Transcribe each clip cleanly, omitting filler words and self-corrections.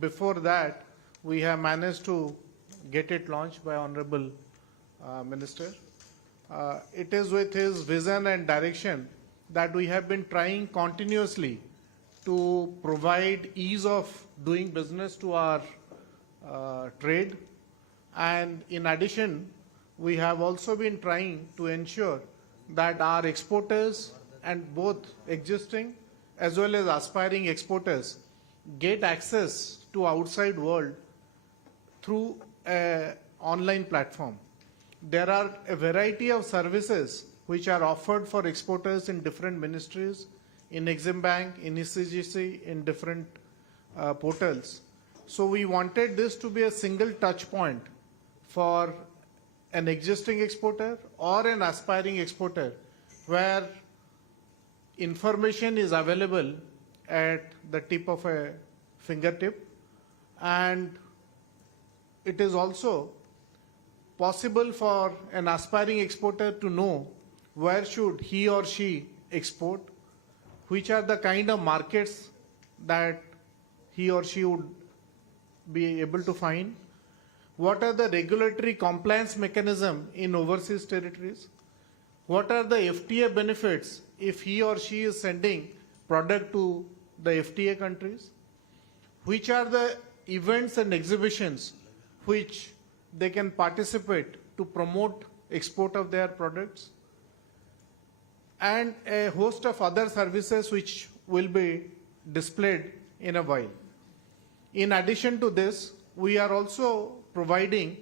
before that, we have managed to get it launched by Honorable Minister. It is with his vision and direction that we have been trying continuously to provide ease of doing business to our trade. And in addition, we have also been trying to ensure that our exporters and both existing as well as aspiring exporters get access to outside world through an online platform. There are a variety of services which are offered for exporters in different ministries, in Exim Bank, in ECGC, in different portals. So we wanted this to be a single touch point for an existing exporter or an aspiring exporter where information is available at the tip of a fingertip, and it is also possible for an aspiring exporter to know where should he or she export, which are the kind of markets that he or she would be able to find, what are the regulatory compliance mechanism in overseas territories, what are the FTA benefits if he or she is sending product to the FTA countries, which are the events and exhibitions which they can participate to promote export of their products, and a host of other services which will be displayed in a while. In addition to this, we are also providing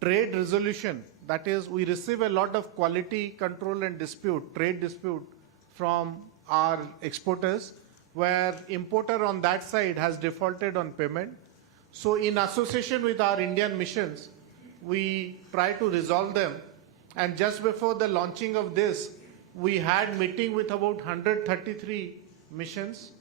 trade resolution. That is, we receive a lot of quality control and trade dispute from our exporters, where importer on that side has defaulted on payment. So in association with our Indian missions, we try to resolve them. And just before the launching of this, we had meeting with about 133 missions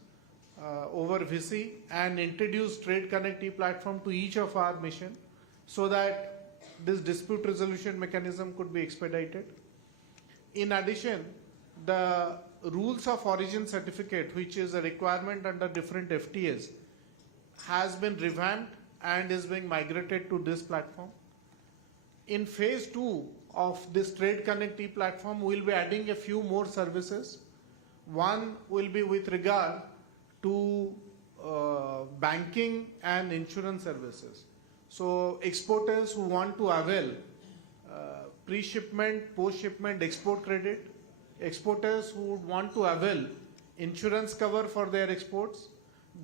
over VC and introduced Trade Connect platform to each of our mission so that this dispute resolution mechanism could be expedited. In addition, the rules of origin certificate, which is a requirement under different FTAs, has been revamped and is being migrated to this platform. In phase 2 of this Trade Connect platform, we will be adding a few more services. One will be with regard to banking and insurance services. So exporters who want to avail pre-shipment, post-shipment export credit, exporters who would want to avail insurance cover for their exports,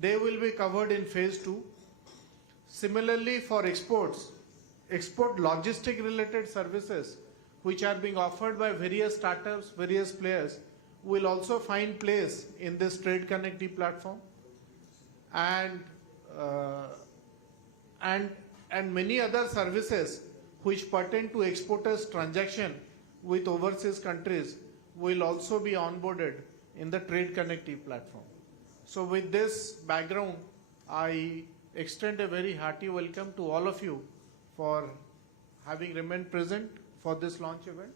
they will be covered in phase 2. Similarly, for exports, export logistic related services which are being offered by various startups, various players, will also find place in this Trade Connect platform, and many other services which pertain to exporters' transaction with overseas countries will also be onboarded in the Trade Connect platform. So with this background, I extend a very hearty welcome to all of you for having remained present for this launch event,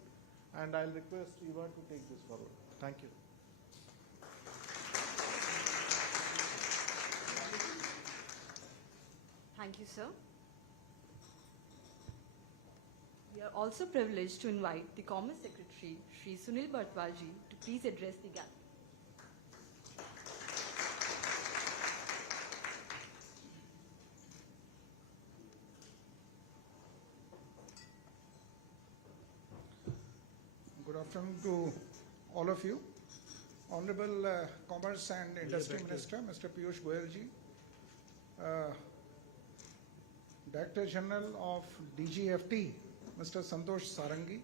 and I'll request Eva to take this forward. Thank you. Thank you, sir. We are also privileged to invite the Commerce Secretary, Shri Sunil Bhartwaji, to please address the gathering. Good afternoon to all of you. Honorable Commerce and Industry Minister, Mr. Piyush Goyal ji, Director General of DGFT, Mr. Santosh Sarangi,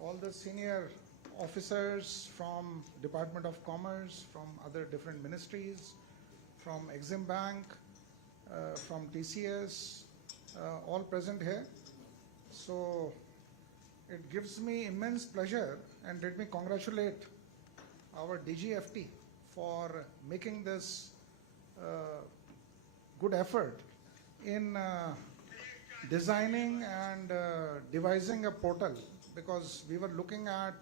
all the senior officers from Department of Commerce, from other different ministries, from Exim Bank, from TCS, all present here. So it gives me immense pleasure, and let me congratulate our DGFT for making this good effort in designing and devising a portal, because we were looking at,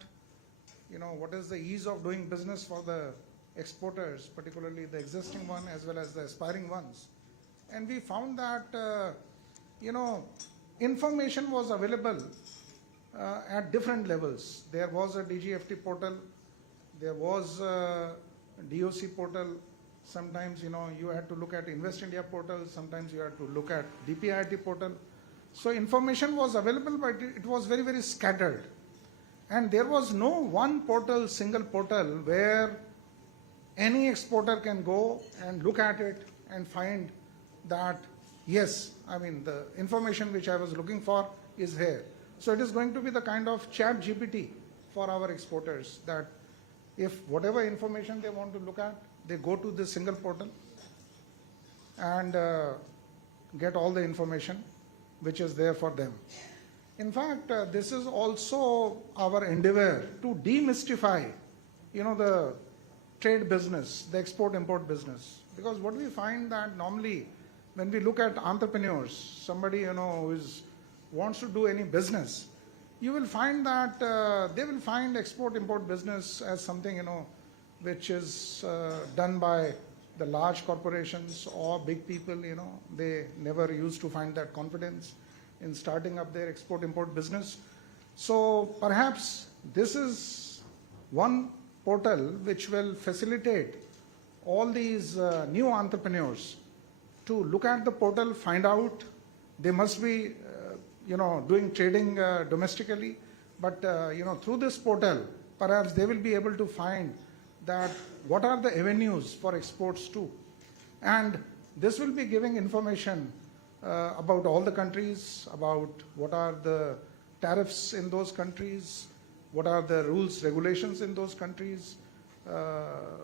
what is the ease of doing business for the exporters, particularly the existing one as well as the aspiring ones. and we found that, information was available at different levels. There was a DGFT portal, there was a DOC portal. Sometimes, you had to look at Invest India portal, sometimes you had to look at DPIIT portal. So information was available, but it was very, very scattered. And there was no one portal, single portal, where any exporter can go and look at it and find that, yes, the information which I was looking for is here. So it is going to be the kind of chat GPT for our exporters, that if whatever information they want to look at, they go to this single portal and get all the information which is there for them. In fact, this is also our endeavor to demystify, the trade business, the export-import business. Because what we find that normally when we look at entrepreneurs, somebody, who wants to do any business, you will find that they will find export-import business as something, which is done by the large corporations or big people. They never used to find that confidence in starting up their export-import business. So perhaps this is one portal which will facilitate all these new entrepreneurs to look at the portal, find out. They must be, doing trading domestically, but through this portal, perhaps they will be able to find that what are the avenues for exports too. And this will be giving information about all the countries, about what are the tariffs in those countries, what are the rules, regulations in those countries,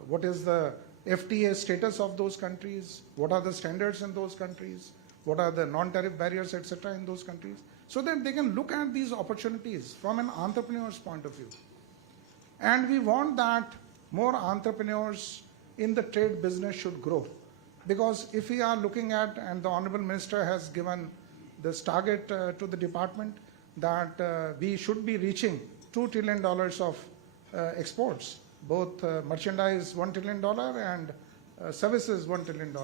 what is the FTA status of those countries, what are the standards in those countries, what are the non-tariff barriers, etc. in those countries, so that they can look at these opportunities from an entrepreneur's point of view. And we want that more entrepreneurs in the trade business should grow. Because if we are looking at, and the Honorable Minister has given this target to the department, that we should be reaching $2 trillion of exports, both merchandise $1 trillion and services $1 trillion.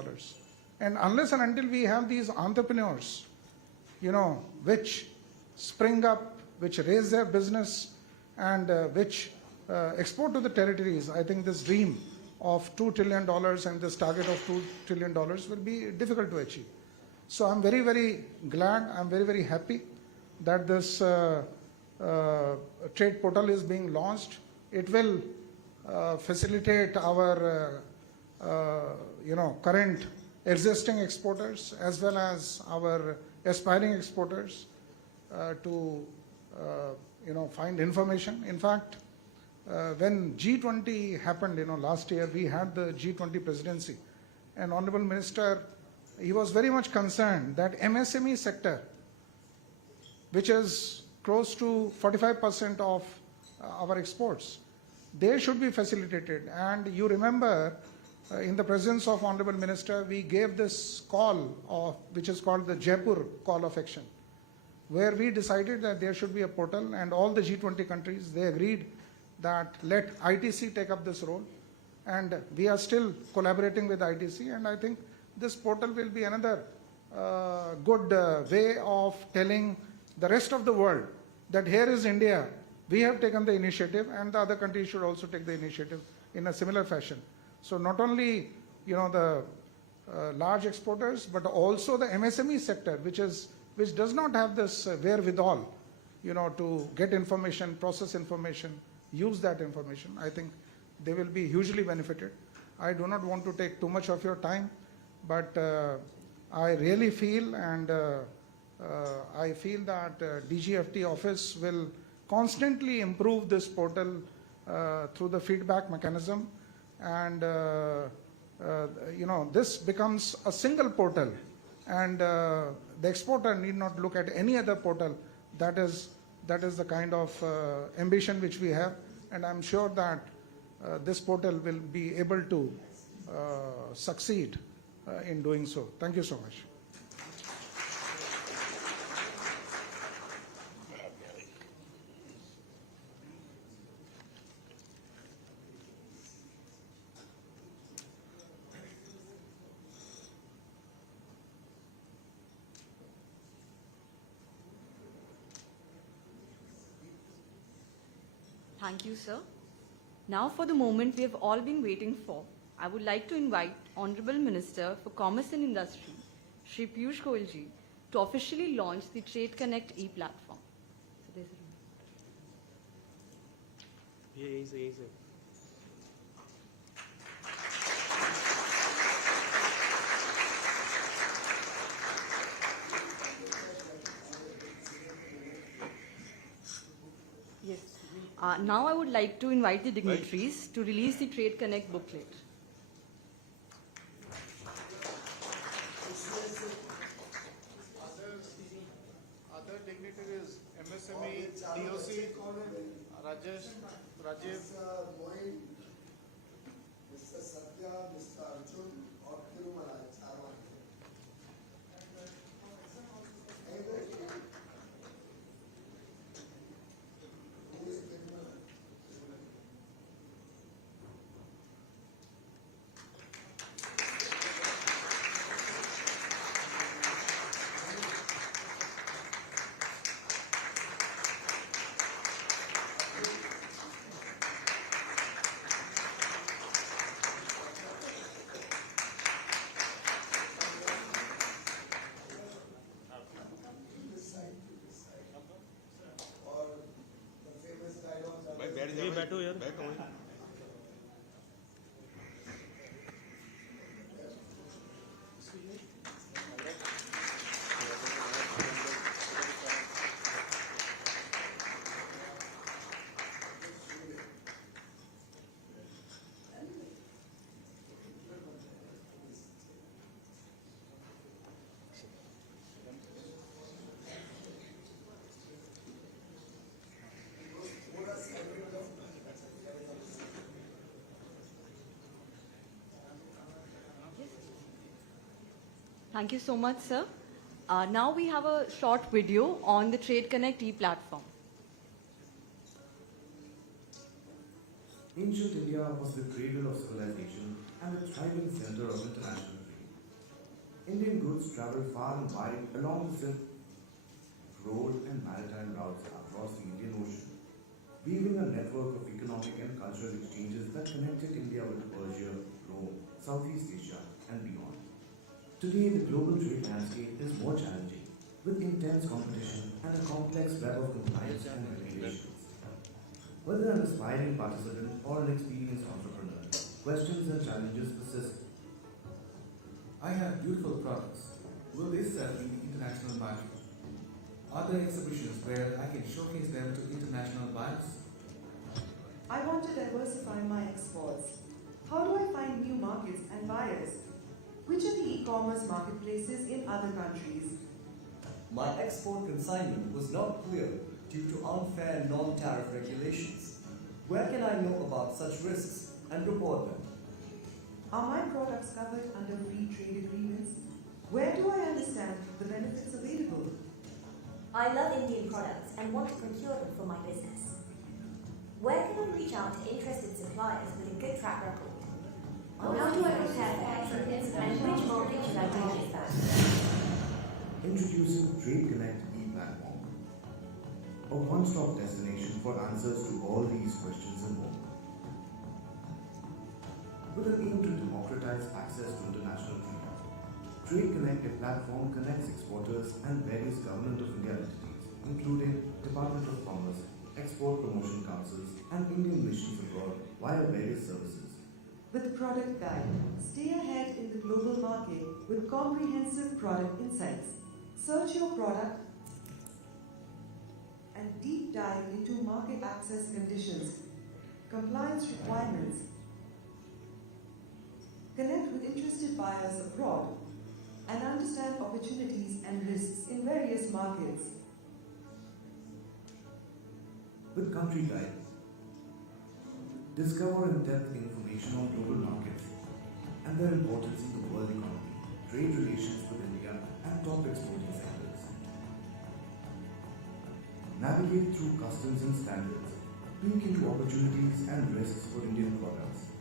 And unless and until we have these entrepreneurs, which spring up, which raise their business, and which export to the territories, I think this dream of $2 trillion and this target of $2 trillion will be difficult to achieve. So I'm very, very glad, I'm very, very happy that this trade portal is being launched. It will facilitate our current existing exporters as well as our aspiring exporters to find information. In fact, when G20 happened, last year we had the G20 presidency, and Honorable Minister, he was very much concerned that MSME sector, which is close to 45% of our exports, they should be facilitated. And you remember, in the presence of Honorable Minister, we gave this call, which is called the Jaipur Call of Action, where we decided that there should be a portal, and all the G20 countries, they agreed that let ITC take up this role, and we are still collaborating with ITC, and I think this portal will be another good way of telling the rest of the world that here is India, we have taken the initiative, and the other countries should also take the initiative in a similar fashion. So not only the large exporters, but also the MSME sector, which does not have this wherewithal, to get information, process information, use that information. I think they will be hugely benefited. I do not want to take too much of your time, but I really feel, and I feel that DGFT office will constantly improve this portal through the feedback mechanism, and this becomes a single portal, and the exporter need not look at any other portal. That is the kind of ambition which we have, and I'm sure that this portal will be able to succeed in doing so. Thank you so much. Thank you, sir. Now for the moment we have all been waiting for. I would like to invite Honorable Minister for Commerce and Industry, Shri Piyush Goyal ji, to officially launch the Trade Connect e-platform. So there's a Easy. Yes. Now I would like to invite the dignitaries to release the Trade Connect booklet. Other dignitaries, MSME, DOC, Rajesh, Rajiv. Mr. Moin, Mr. Satya, Mr. Arjun, और तिरुमला चारों और the famous dialogues are ये बैठो यार बैठो Thank you so much, sir. Now we have a short video on the Trade Connect e-platform. Ancient India was the cradle of civilization and a thriving center of international trade. Indian goods traveled far and wide along the Silk Road and maritime routes across the Indian Ocean, weaving a network of economic and cultural exchanges that connected India with Persia, Rome, Southeast Asia, and beyond. Today, the global trade landscape is more challenging, with intense competition and a complex web of compliance and regulations. Whether an aspiring participant or an experienced entrepreneur, questions and challenges persist. I have beautiful products. Will they sell in the international market? Are there exhibitions where I can showcase them to international buyers? I want to diversify my exports. How do I find new markets and buyers? Which are the e-commerce marketplaces in other countries? My export consignment was not clear due to unfair non-tariff regulations. Where can I know about such risks and report them? Are my products covered under free trade agreements? Where do I understand the benefits available? I love Indian products and want to procure them for my business. Where can I reach out to interested suppliers with a good track record? How do I prepare for exports and which market should I target first? Introducing Trade Connect e-platform, a one-stop destination for answers to all these questions and more. With an aim to democratize access to international trade, Trade Connect platform connects exporters and various Government of India entities, including Department of Commerce, Export Promotion Councils, and Indian missions abroad via various services. With Product Guide, stay ahead in the global market with comprehensive product insights. Search your product and deep dive into market access conditions, compliance requirements. Connect with interested buyers abroad and understand opportunities and risks in various markets. With Country Guide, discover in-depth information on global markets and their importance in the world economy, trade relations with India, and top exporting sectors. Navigate through customs and standards, peek into opportunities and risks for Indian products.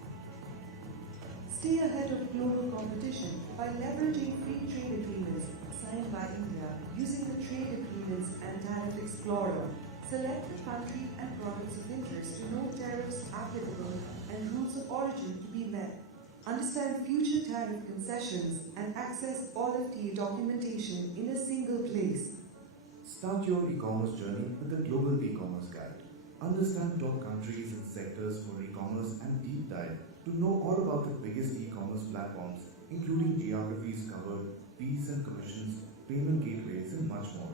Stay ahead of global competition by leveraging free trade agreements signed by India using the Trade Agreements and Tariff Explorer. Select the country and products of interest to know tariffs applicable and rules of origin to be met. Understand future tariff concessions and access all FTA documentation in a single place. Start your e-commerce journey with the Global E-commerce Guide. Understand top countries and sectors for e-commerce and deep dive to know all about the biggest e-commerce platforms, including geographies covered, fees and commissions, payment gateways, and much more.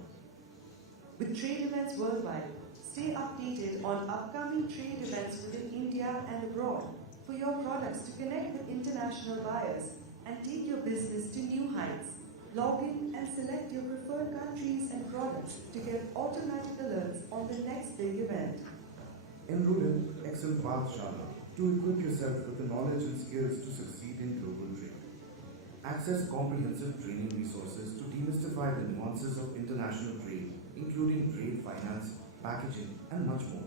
With trade events worldwide, stay updated on upcoming trade events within India and abroad for your products to connect with international buyers and take your business to new heights. Log in and select your preferred countries and products to get automatic alerts on the next big event. Enroll in Excel Pathshala to equip yourself with the knowledge and skills to succeed in global trade. Access comprehensive training resources to demystify the nuances of international trade, including trade finance, packaging, and much more.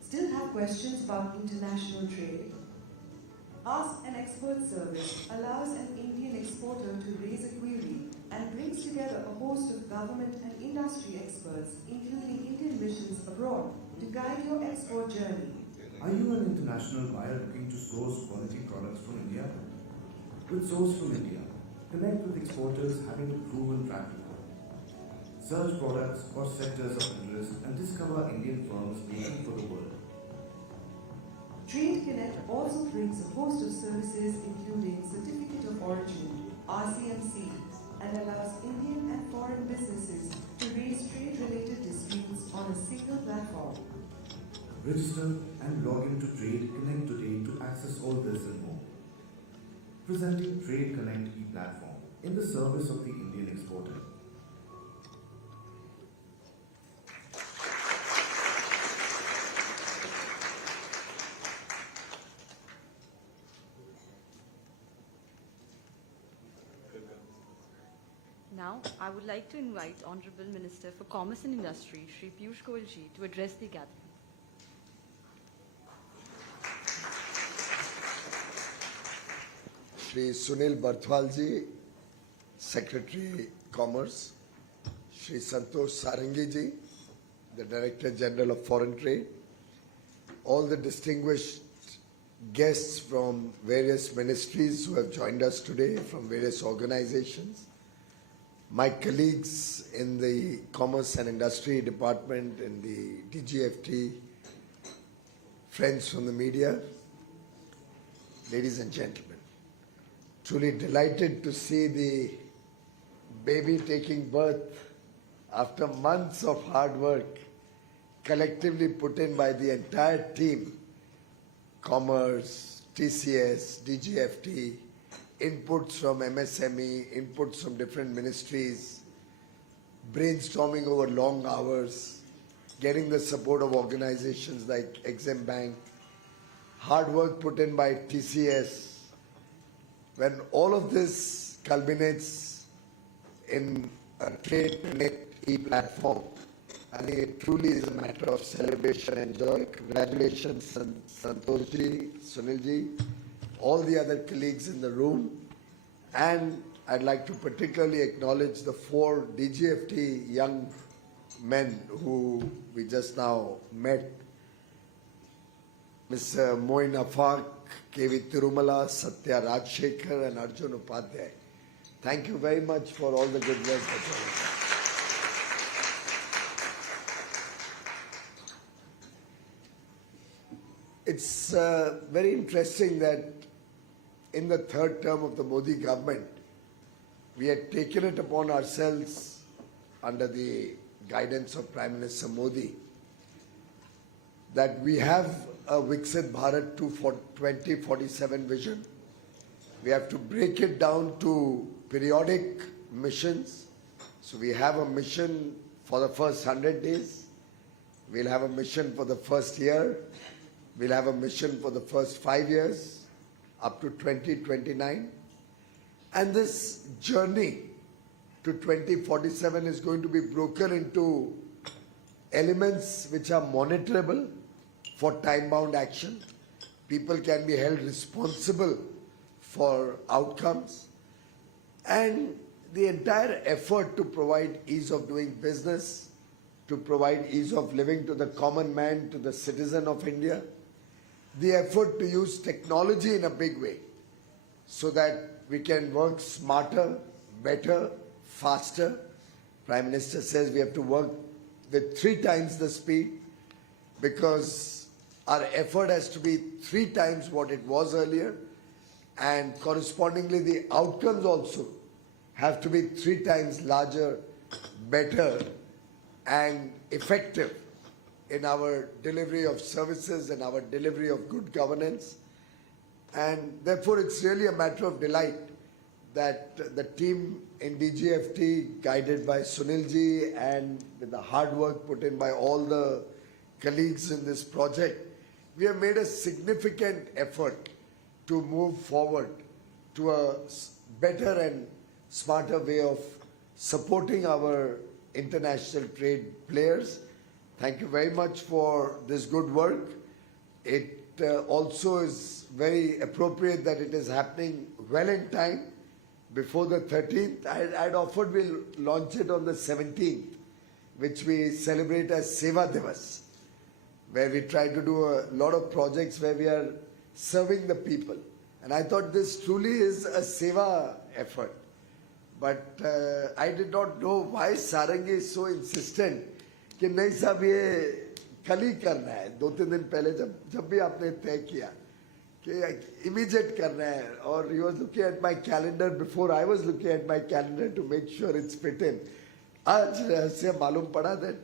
Still have questions about international trade? Ask an Expert service allows an Indian exporter to raise a query and brings together a host of government and industry experts, including Indian missions abroad, to guide your export journey. Are you an international buyer looking to source quality products from India? With Source from India, connect with exporters having a proven track record. Search products or sectors of interest and discover Indian firms making for the world. Trade Connect also brings a host of services including Certificate of Origin, RCMC, and allows Indian and foreign businesses to raise trade-related disputes on a single platform. Register and log into Trade Connect today to access all this and more. Presenting Trade Connect e-platform in the service of the Indian exporter. Now, I would like to invite Honorable Minister for Commerce and Industry, Shri Piyush Goyal ji, to address the gathering. Shri Sunil Barthwal ji, Secretary Commerce, Shri Santosh Sarangi ji, the Director General of Foreign Trade, all the distinguished guests from various ministries who have joined us today from various organizations, my colleagues in the Commerce and Industry Department, in the DGFT, friends from the media, ladies and gentlemen. Truly delighted to see the baby taking birth after months of hard work collectively put in by the entire team, Commerce, TCS, DGFT, inputs from MSME, inputs from different ministries, brainstorming over long hours, getting the support of organizations like Exim Bank, hard work put in by TCS. When all of this culminates in a Trade Connect e-platform, I think it truly is a matter of celebration and joy. Congratulations, Santosh ji, Sunil ji, all the other colleagues in the room. And I'd like to particularly acknowledge the 4 DGFT young men who we just now met. Mr. Moin Afaq, KV Tirumala, Satya Rajshekhar, and Arjun Upadhyay. Thank you very much for all the good work that you have done. It's very interesting that in the 3rd term of the Modi government, we had taken it upon ourselves under the guidance of Prime Minister Modi that we have a Viksit Bharat 2047 vision. We have to break it down to periodic missions. So we have a mission for the first 100 days. We'll have a mission for the first year. We'll have a mission for the first 5 years, up to 2029. And this journey to 2047 is going to be broken into elements which are monitorable for time-bound action. People can be held responsible for outcomes. And the entire effort to provide ease of doing business, to provide ease of living to the common man, to the citizen of India. The effort to use technology in a big way so that we can work smarter, better, faster. Prime Minister says we have to work with 3 times the speed because our effort has to be 3 times what it was earlier, and correspondingly the outcomes also have to be 3 times larger, better and effective in our delivery of services and our delivery of good governance. And therefore it's really a matter of delight that the team in DGFT, guided by Sunilji and with the hard work put in by all the colleagues in this project, we have made a significant effort to move forward to a better and smarter way of supporting our international trade players. Thank you very much for this good work. It also is very appropriate that it is happening well in time before the 13th. I'd offered we'll launch it on the 17th, which we celebrate as Seva Divas, where we try to do a lot of projects where we are serving the people. And I thought this truly is a Seva effort. But I did not know why Sarangi is so insistent कि नहीं साहब ये कल ही करना है. 2-3 दिन पहले जब भी आपने तय किया कि immediate करना है, और he was looking at my calendar before I was looking at my calendar to make sure it's fit in. आज से मालूम पड़ा that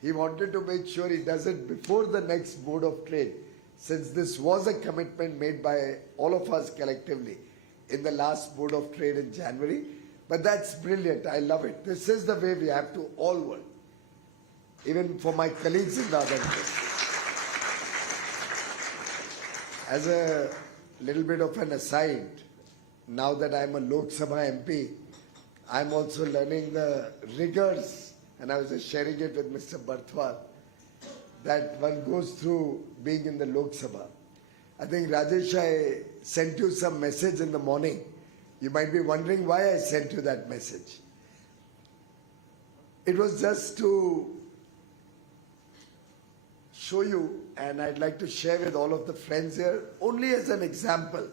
he wanted to make sure he does it before the next Board of Trade, since this was a commitment made by all of us collectively in the last Board of Trade in January. But that's brilliant. I love it. This is the way we have to all work, even for my colleagues in the other industries. As a little bit of an aside, now that I'm a Lok Sabha MP, I'm also learning the rigors, and I was just sharing it with Mr. Barthwal, that one goes through being in the Lok Sabha. I think, Rajesh, I sent you some message in the morning. You might be wondering why I sent you that message. It was just to show you, and I'd like to share with all of the friends here, only as an example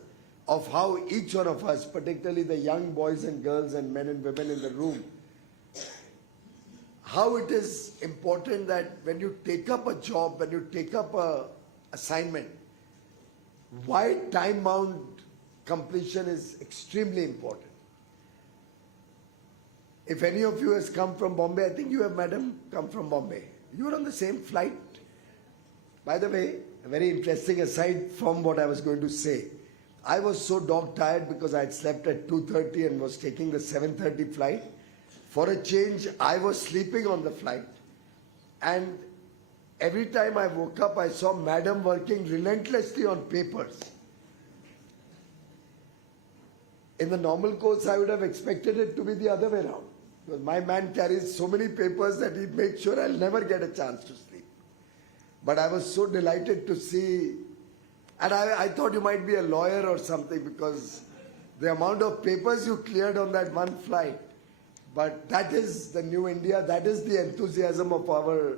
of how each one of us, particularly the young boys and girls and men and women in the room, how it is important that when you take up a job, when you take up a assignment, why time-bound completion is extremely important. If any of you has come from Bombay, I think you have, madam, come from Bombay. You were on the same flight. By the way, a very interesting aside from what I was going to say. I was so dog-tired because I had slept at 2:30 and was taking the 7:30 flight. For a change, I was sleeping on the flight. And every time I woke up, I saw madam working relentlessly on papers. In the normal course, I would have expected it to be the other way around. Because my man carries so many papers that he makes sure I'll never get a chance to sleep. But I was so delighted to see, and I thought you might be a lawyer or something because the amount of papers you cleared on that one flight. But that is the new India, that is the enthusiasm of our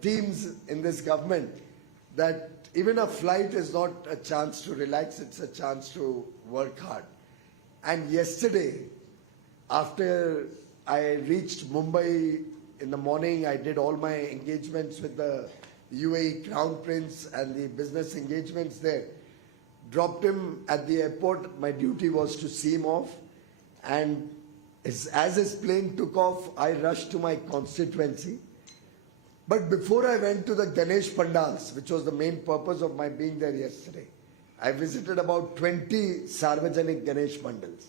teams in this government, that even a flight is not a chance to relax, it's a chance to work hard. And yesterday, after I reached Mumbai in the morning, I did all my engagements with the UAE Crown Prince and the business engagements there. Dropped him at the airport. My duty was to see him off. And as his plane took off, I rushed to my constituency. But before I went to the Ganesh Pandals, which was the main purpose of my being there yesterday, I visited about 20 Sarvajanik Ganesh Mandals.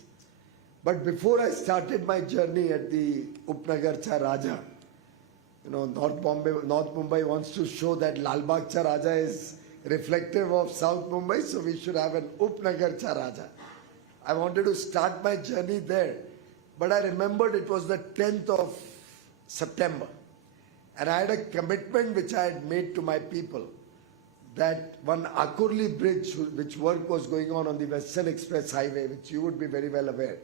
But before I started my journey at the Upnagar Cha Raja, you know, North Mumbai wants to show that Lalbagh Cha Raja is reflective of South Mumbai, so we should have an Upnagar Cha Raja. I wanted to start my journey there, but I remembered it was the 10th of September. And I had a commitment which I had made to my people that one Akurli bridge, which work was going on the Western Express Highway, which you would be very well aware,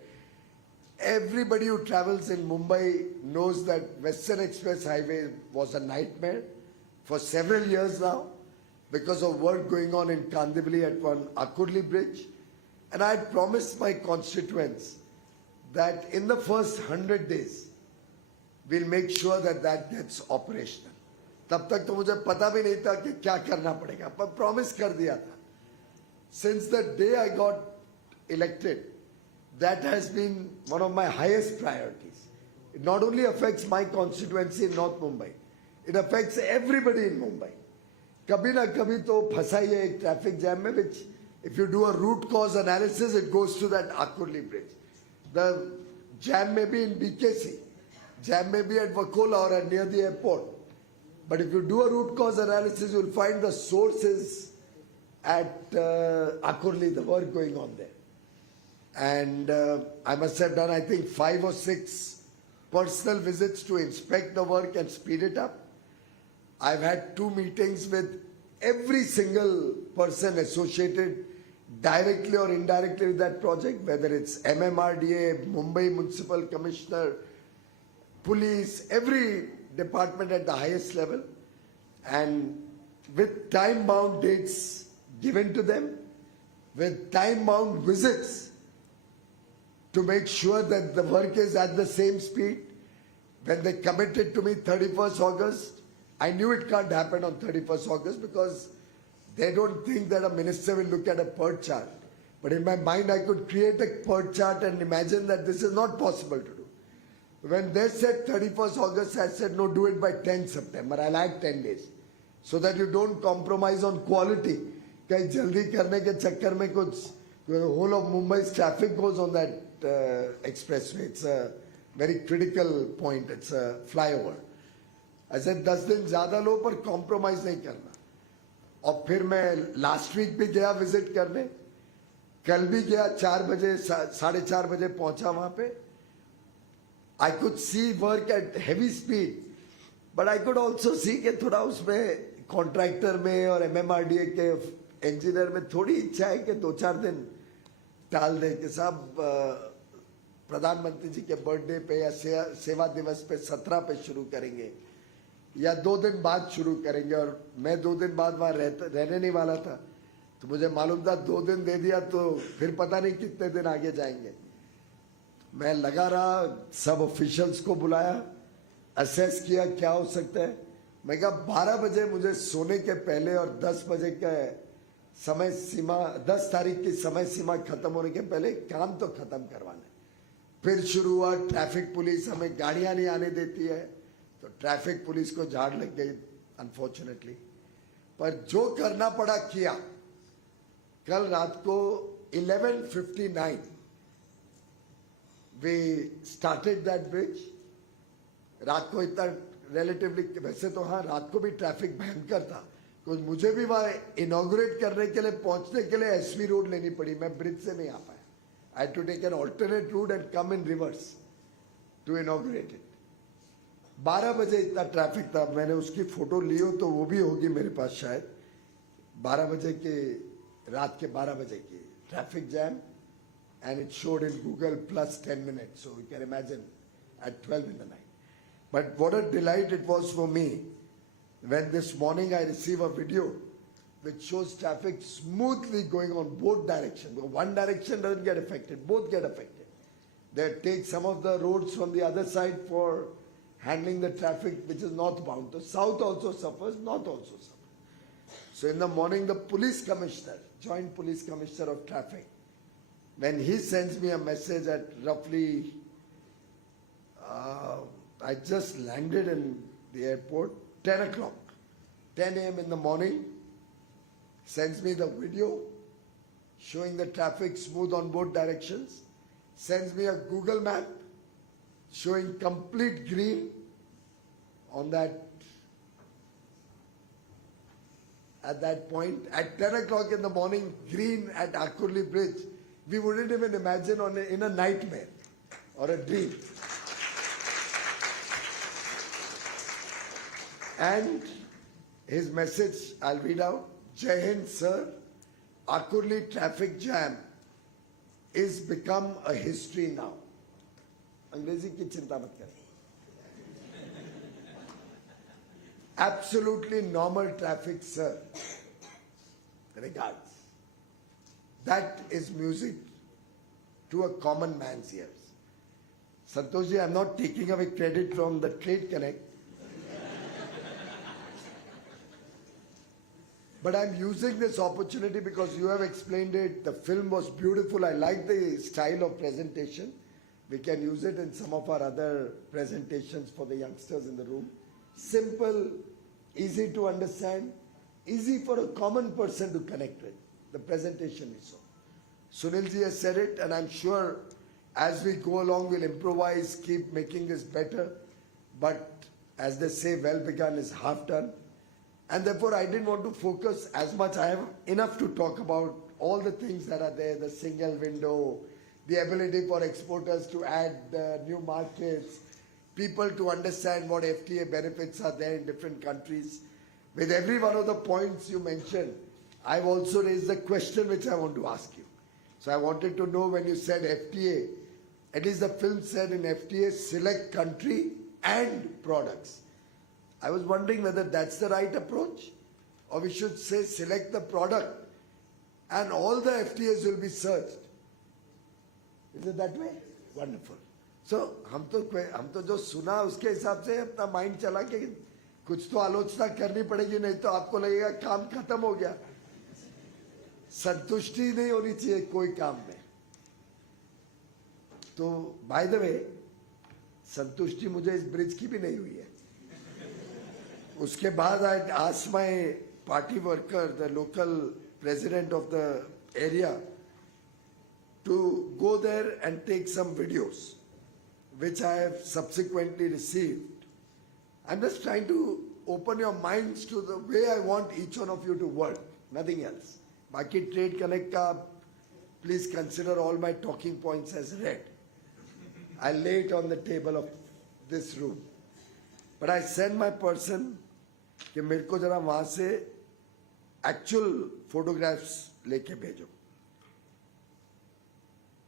everybody who travels in Mumbai knows that Western Express Highway was a nightmare for several years now because of work going on in Kandivali at one Akurli bridge. And I had promised my constituents that in the first 100 days, we'll make sure that that gets operational. तब तक तो मुझे पता भी नहीं था कि क्या करना पड़ेगा, पर promise कर दिया था. Since the day I got elected, that has been one of my highest priorities. It not only affects my constituency in North Mumbai, it affects everybody in Mumbai. कभी ना कभी तो फंसा ही है एक traffic jam में, which if you do a root cause analysis, it goes to that Akurli bridge. The jam may be in BKC, jam may be at Vakola or near the airport. But if you do a root cause analysis, you'll find the sources at Akurli, the work going on there. And I must have done, I think, 5 or 6 personal visits to inspect the work and speed it up. I've had 2 meetings with every single person associated directly or indirectly with that project, whether it's MMRDA, Mumbai Municipal Commissioner, police, every department at the highest level, and with time-bound dates given to them, with time-bound visits to make sure that the work is at the same speed. When they committed to me 31st August, I knew it can't happen on 31st August because they don't think that a minister will look at a PERT chart. But in my mind, I could create a PERT chart and imagine that this is not possible to do. When they said 31st August, I said, no, do it by 10 September. I'll add 10 days. So that you don't compromise on quality. कहीं जल्दी करने के चक्कर में कुछ, the whole of Mumbai's traffic goes on that expressway. It's a very critical point. It's a flyover. I said 10 दिन ज़्यादा लो पर compromise नहीं करना. और फिर मैं last week भी गया visit करने. कल भी गया 4 बजे 4:30 बजे पहुंचा वहाँ पे. I could see work at heavy speed, but I could also see कि थोड़ा उसमें contractor में और MMRDA के engineer में थोड़ी इच्छा है कि 2-4 दिन टाल दें कि साहब प्रधानमंत्री जी के बर्थडे पे या सेवा दिवस पे 17 पे शुरू करेंगे या 2 दिन बाद शुरू करेंगे. और मैं 2 दिन बाद वहाँ रहने नहीं वाला था, तो मुझे मालूम था 2 दिन दे दिया तो फिर पता नहीं कितने दिन आगे जाएंगे. मैं लगा रहा, सब ऑफिशियल्स को बुलाया, असेस किया क्या हो सकता है. मैं कहा 12 बजे मुझे सोने के पहले और 10 बजे के समय सीमा, 10 तारीख की समय सीमा खत्म होने के पहले काम तो खत्म करवाना है. फिर शुरू हुआ, ट्रैफिक पुलिस हमें गाड़ियां नहीं आने देती है, तो ट्रैफिक पुलिस को झाड़ लग गई अनफॉर्चुनेटली. पर जो करना पड़ा किया. कल रात को 11:59 we started that bridge. रात को इतना relatively, वैसे तो हाँ रात को भी ट्रैफिक भयंकर था, क्योंकि मुझे भी वहाँ इनॉग्रेट करने के लिए पहुंचने के लिए एसवी रोड लेनी पड़ी. मैं ब्रिज से नहीं आ पाया. I had to take an alternate route and come in reverse to inaugurate it. 12 बजे इतना ट्रैफिक था. मैंने उसकी फोटो ली हो तो वो भी होगी मेरे पास शायद. 12 बजे के, रात के 12 बजे की traffic jam, and it showed in Google plus 10 minutes. So you can imagine at 12 in the night. But what a delight it was for me when this morning I received a video which shows traffic smoothly going on both directions. One direction doesn't get affected, both get affected. They take some of the roads from the other side for handling the traffic which is northbound. The south also suffers, north also suffers. So in the morning, the police commissioner, joint police commissioner of traffic, when he sends me a message at roughly, I just landed in the airport, 10 o'clock, 10 a.m. in the morning, sends me the video showing the traffic smooth on both directions, sends me a Google map showing complete green on that, at that point. At 10 o'clock in the morning, green at Akurli Bridge. We wouldn't even imagine in a nightmare or a dream. And his message, I'll read out. Jai Hind, sir. Akurli traffic jam is become a history now. अंग्रेजी की चिंता मत करें. Absolutely normal traffic, sir. Regards. That is music to a common man's ears. Santoshji, I'm not taking away credit from the Trade Connect. But I'm using this opportunity because you have explained it. The film was beautiful. I like the style of presentation. We can use it in some of our other presentations for the youngsters in the room. Simple, easy to understand, easy for a common person to connect with. The presentation is so. Sunilji has said it, and I'm sure as we go along, we'll improvise, keep making this better. But as they say, well begun is half done. And therefore, I didn't want to focus as much. I have enough to talk about all the things that are there, the single window, the ability for exporters to add new markets, people to understand what FTA benefits are there in different countries. With every one of the points you mentioned, I've also raised the question which I want to ask you. So I wanted to know when you said FTA, at least the film said in FTA, select country and products. I was wondering whether that's the right approach, or we should say select the product and all the FTAs will be searched. Is it that way? Wonderful. So हम तो जो सुना उसके हिसाब से अपना mind चला कि कुछ तो आलोचना करनी पड़ेगी, नहीं तो आपको लगेगा काम खत्म हो गया. संतुष्टि नहीं होनी चाहिए कोई काम में. तो बाय द वे संतुष्टि मुझे इस ब्रिज की भी नहीं हुई है. उसके बाद I asked my party worker, the local president of the area, to go there and take some videos, which I have subsequently received. I'm just trying to open your minds to the way I want each one of you to work, nothing else. Baki Trade Connect ka, please consider all my talking points as read. I'll lay it on the table of this room. But I send my person कि मेरे को जरा वहां से actual photographs लेके भेजो.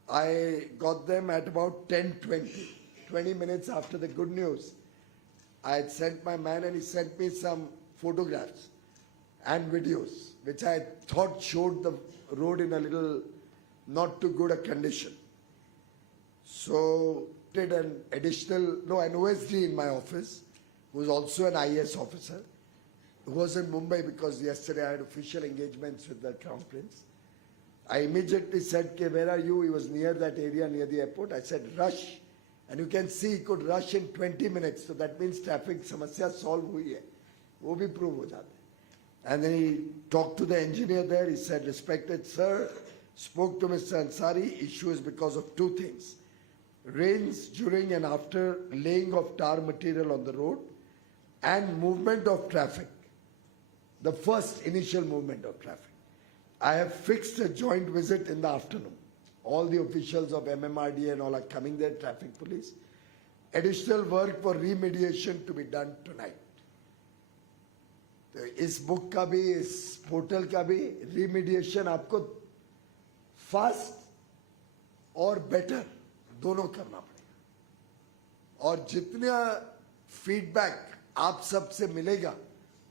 I got them at about 10:20, 20 minutes after the good news. I had sent my man and he sent me some photographs and videos, which I thought showed the road in a little not too good a condition. So, did an OSD in my office, who was also an IAS officer, who was in Mumbai because yesterday I had official engagements with the Crown Prince. I immediately said, where are you? He was near that area, near the airport. I said, rush. And you can see he could rush in 20 minutes. So that means traffic samasya solve hui hai. Wo bhi prove ho jata hai. And then he talked to the engineer there. He said, respected sir, spoke to Mr. Ansari. Issue is because of two things. Rains during and after laying of tar material on the road and movement of traffic. The first initial movement of traffic. I have fixed a joint visit in the afternoon. All the officials of MMRDA and all are coming there, traffic police. Additional work for remediation to be done tonight. इस book का भी, इस portal का भी remediation आपको fast और better दोनों करना पड़ेगा. और जितना feedback आप सबसे मिलेगा,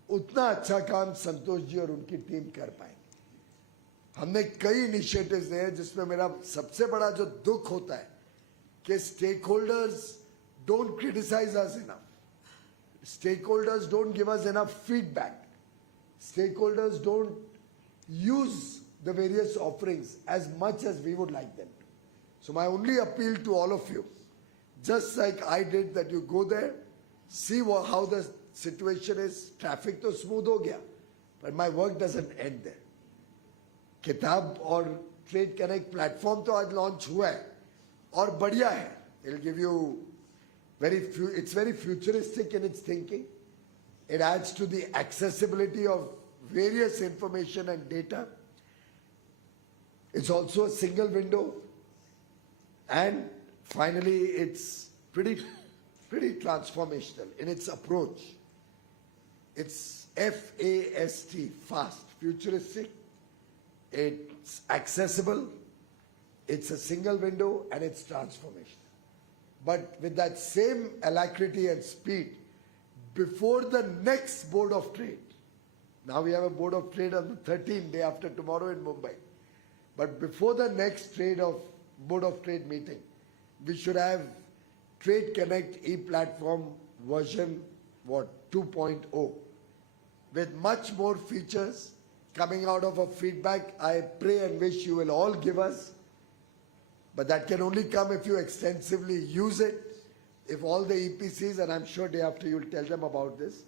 उतना अच्छा काम संतोष जी और उनकी टीम कर पाएंगे. हमने कई इनिशिएटिव्स लिए जिसमें मेरा सबसे बड़ा जो दुख होता है कि stakeholders don't criticise us enough, stakeholders don't give us enough feedback, stakeholders don't use the various offerings as much as we would like them to. So my only appeal to all of you, just like I did, that you go there, see how the situation is. Traffic तो smooth हो गया, but my work doesn't end there. किताब और Trade Connect platform तो आज launch हुआ है और बढ़िया है. It'll give you it's very futuristic in its thinking. It adds to the accessibility of various information and data. It's also a single window, and finally it's pretty transformational in its approach. It's FAST, fast, futuristic, it's accessible, it's a single window, and it's transformational. but with that same alacrity and speed before the next Board of Trade. Now we have a Board of Trade on the 13th, day after tomorrow in Mumbai. But before the next Board of Trade meeting, we should have Trade Connect e-platform version 2.0 with much more features coming out of a feedback I pray and wish you will all give us. But that can only come if you extensively use it. If all the EPCs, and I'm sure day after you'll tell them about this.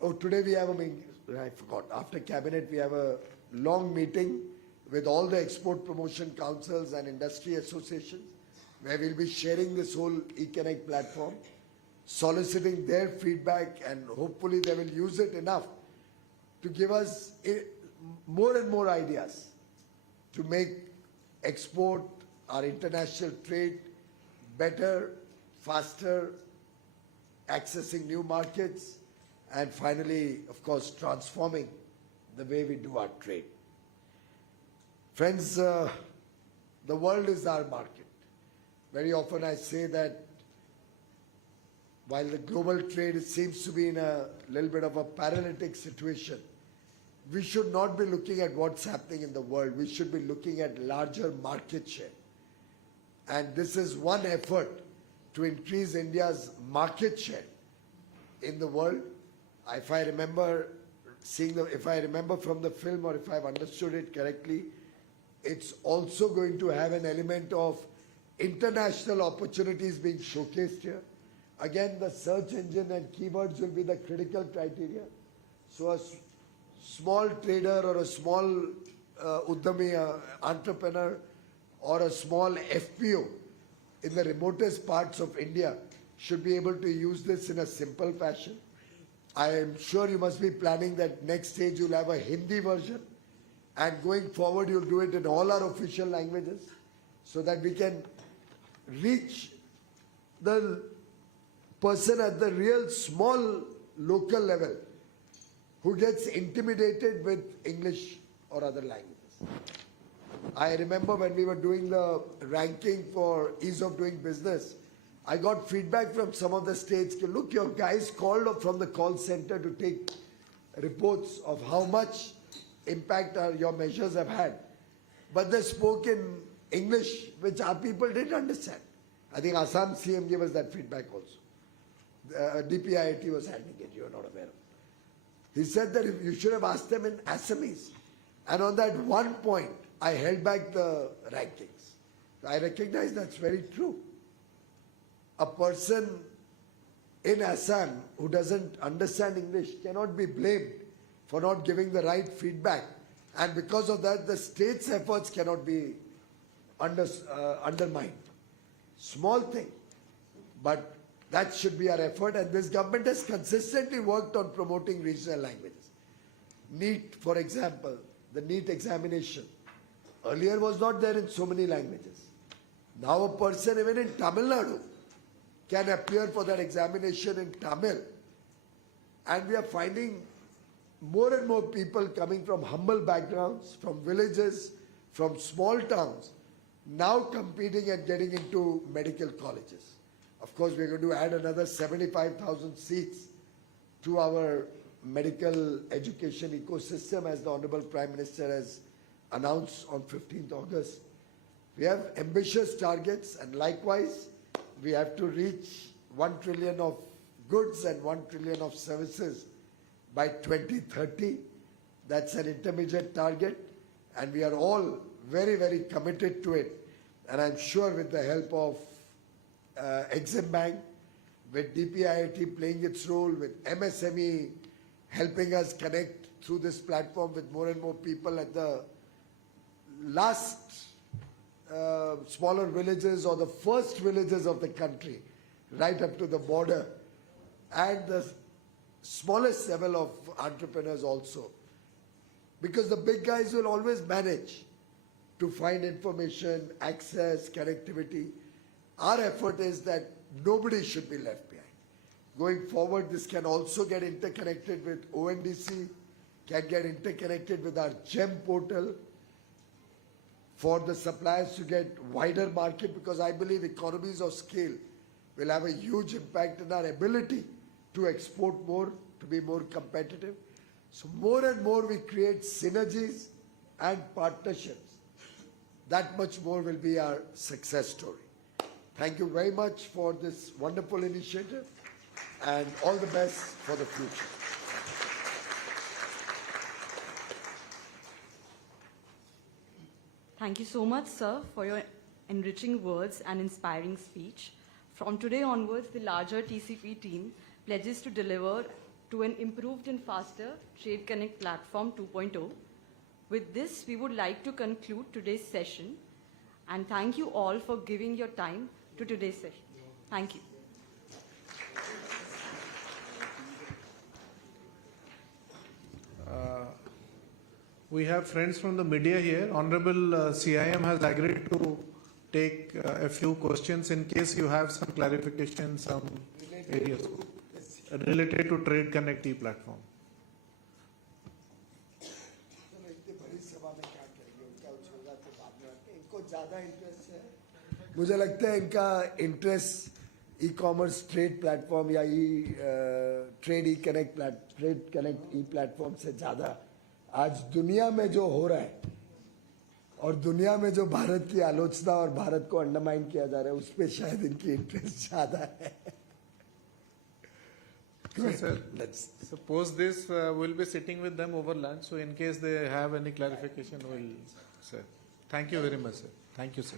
Oh, today we have a meeting, I forgot, after cabinet we have a long meeting with all the export promotion councils and industry associations where we'll be sharing this whole eConnect platform, soliciting their feedback, and hopefully they will use it enough to give us more and more ideas to make export, our international trade better, faster, accessing new markets, and finally, of course, transforming the way we do our trade. Friends, the world is our market. Very often I say that while the global trade seems to be in a little bit of a paralytic situation, we should not be looking at what's happening in the world. We should be looking at larger market share. And this is one effort to increase India's market share in the world. If I remember from the film, or if I've understood it correctly, it's also going to have an element of international opportunities being showcased here. Again, the search engine and keywords will be the critical criteria. So a small trader or a small uddami entrepreneur or a small FPO in the remotest parts of India should be able to use this in a simple fashion. I am sure you must be planning that next stage you'll have a Hindi version, and going forward you'll do it in all our official languages so that we can reach the person at the real small local level who gets intimidated with English or other languages. I remember when we were doing the ranking for ease of doing business, I got feedback from some of the states, look, your guys called from the call center to take reports of how much impact your measures have had. But they spoke in English, which our people didn't understand. I think Assam CM gave us that feedback also. DPIIT was handling it, you are not aware of it. He said that you should have asked them in Assamese. And on that one point, I held back the rankings. I recognize that's very true. A person in Assam who doesn't understand English cannot be blamed for not giving the right feedback. And because of that, the state's efforts cannot be undermined. Small thing, but that should be our effort. And this government has consistently worked on promoting regional languages. NEET, for example, the NEET examination, earlier was not there in so many languages. Now a person even in Tamil Nadu can appear for that examination in Tamil. And we are finding more and more people coming from humble backgrounds, from villages, from small towns, now competing and getting into medical colleges. Of course, we're going to add another 75,000 seats to our medical education ecosystem, as the Honorable Prime Minister has announced on 15th August. We have ambitious targets, and likewise, we have to reach 1 trillion of goods and 1 trillion of services by 2030. That's an intermediate target, and we are all very, very committed to it. And I'm sure with the help of Exim Bank, with DPIIT playing its role, with MSME helping us connect through this platform with more and more people at the last smaller villages or the first villages of the country, right up to the border, and the smallest level of entrepreneurs also. Because the big guys will always manage to find information, access, connectivity. Our effort is that nobody should be left behind. Going forward, this can also get interconnected with ONDC, can get interconnected with our GEM portal. for the suppliers to get wider market, because I believe economies of scale will have a huge impact in our ability to export more, to be more competitive. So more and more we create synergies and partnerships, that much more will be our success story. Thank you very much for this wonderful initiative and all the best for the future. Thank you so much, sir, for your enriching words and inspiring speech. From today onwards, the larger TCP team pledges to deliver to an improved and faster Trade Connect platform 2.0. With this, we would like to conclude today's session and thank you all for giving your time to today's session. Thank you. We have friends from the media here. Honorable CIM has agreed to take a few questions in case you have some clarification, some areas related to Trade Connect e-platform. मुझे लगता है इनका interest e-commerce trade platform या trade connect ई platform से ज़्यादा आज दुनिया में जो हो रहा है और दुनिया में जो भारत की आलोचना और भारत को अंडरमाइन किया जा रहा है, उस पर शायद इनकी इंटरेस्ट ज़्यादा है. So, sir, suppose this will be sitting with them over lunch. So in case they have any clarification, we'll say. Thank you very much, sir. Thank you, sir.